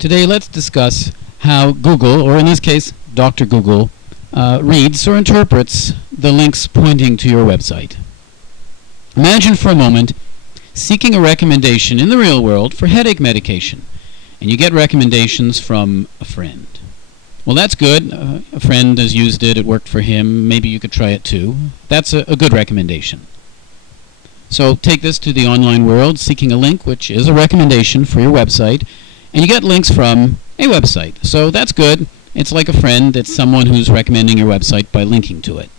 Today let's discuss how Google, or in this case Dr. Google, reads or interprets the links pointing to your website. Imagine for a moment seeking a recommendation in the real world for headache medication, and you get recommendations from a friend. Well, that's good. A friend has used it, it worked for him, maybe you could try it too. That's a good recommendation. So take this to the online world, seeking a link, which is a recommendation for your website, and you get links from a website. So that's good. It's like a friend. It's someone who's recommending your website by linking to it.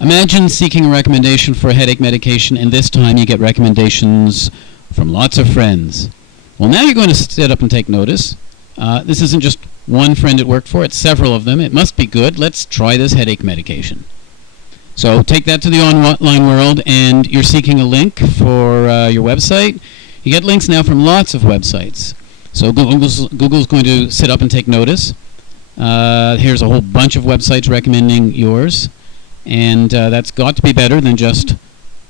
Imagine seeking a recommendation for a headache medication, and this time you get recommendations from lots of friends. Well, now you're going to sit up and take notice. This isn't just one friend it worked for, it's several of them. It must be good. Let's try this headache medication. So take that to the online world, and you're seeking a link for your website. You get links now from lots of websites. So Google's going to sit up and take notice. Here's a whole bunch of websites recommending yours, and that's got to be better than just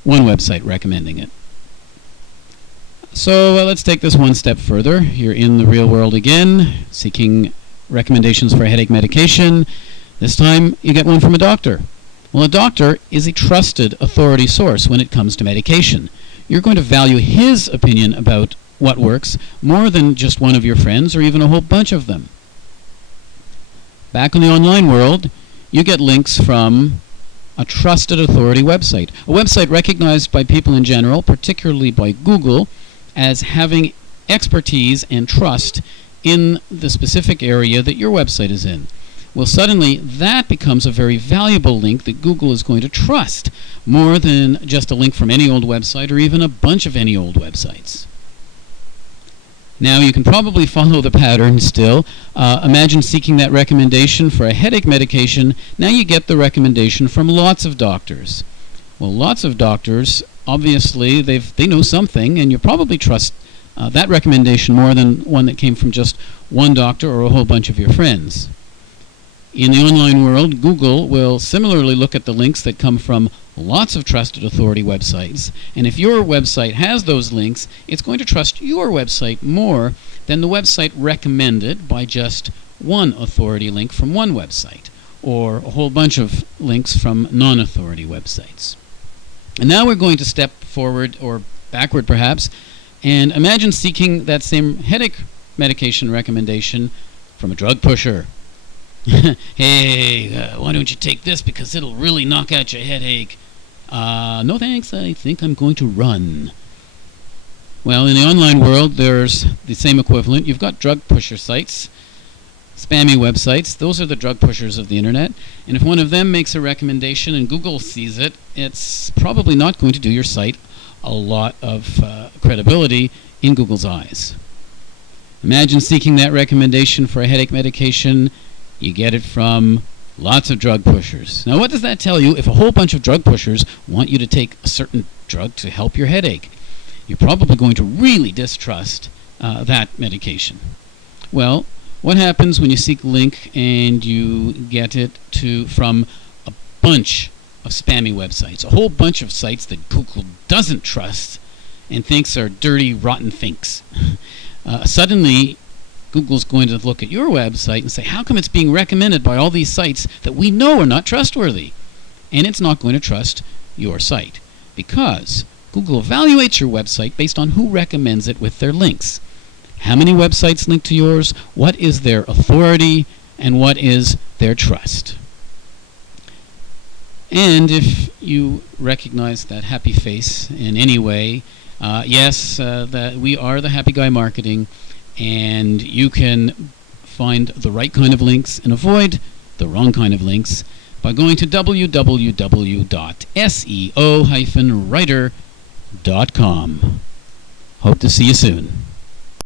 one website recommending it. So let's take this one step further. You're in the real world again, seeking recommendations for a headache medication. This time you get one from a doctor. Well, a doctor is a trusted authority source when it comes to medication. You're going to value his opinion about what works more than just one of your friends or even a whole bunch of them. Back in the online world, you get links from a trusted authority website, a website recognized by people in general, particularly by Google, as having expertise and trust in the specific area that your website is in. Well, suddenly that becomes a very valuable link that Google is going to trust more than just a link from any old website or even a bunch of any old websites. Now you can probably follow the pattern still. Imagine seeking that recommendation for a headache medication. Now you get the recommendation from lots of doctors. Well, lots of doctors, obviously they know something, and you probably trust that recommendation more than one that came from just one doctor or a whole bunch of your friends. In the online world, Google will similarly look at the links that come from lots of trusted authority websites, and if your website has those links, it's going to trust your website more than the website recommended by just one authority link from one website, or a whole bunch of links from non-authority websites. And now we're going to step forward, or backward perhaps, and imagine seeking that same headache medication recommendation from a drug pusher. Hey, why don't you take this because it'll really knock out your headache? No thanks, I think I'm going to run. Well, in the online world, there's the same equivalent. You've got drug pusher sites, spammy websites. Those are the drug pushers of the internet. And if one of them makes a recommendation and Google sees it, it's probably not going to do your site a lot of credibility in Google's eyes. Imagine seeking that recommendation for a headache medication. You get it from lots of drug pushers. Now, what does that tell you? If a whole bunch of drug pushers want you to take a certain drug to help your headache, you're probably going to really distrust that medication. Well, what happens when you seek a link and you get it from a bunch of spammy websites, a whole bunch of sites that Google doesn't trust and thinks are dirty, rotten thinks? Suddenly, Google's going to look at your website and say, how come it's being recommended by all these sites that we know are not trustworthy? And it's not going to trust your site because Google evaluates your website based on who recommends it with their links. How many websites link to yours? What is their authority? And what is their trust? And if you recognize that happy face in any way, yes, that we are the Happy Guy Marketing, and you can find the right kind of links and avoid the wrong kind of links by going to www.seo-writer.com. Hope to see you soon.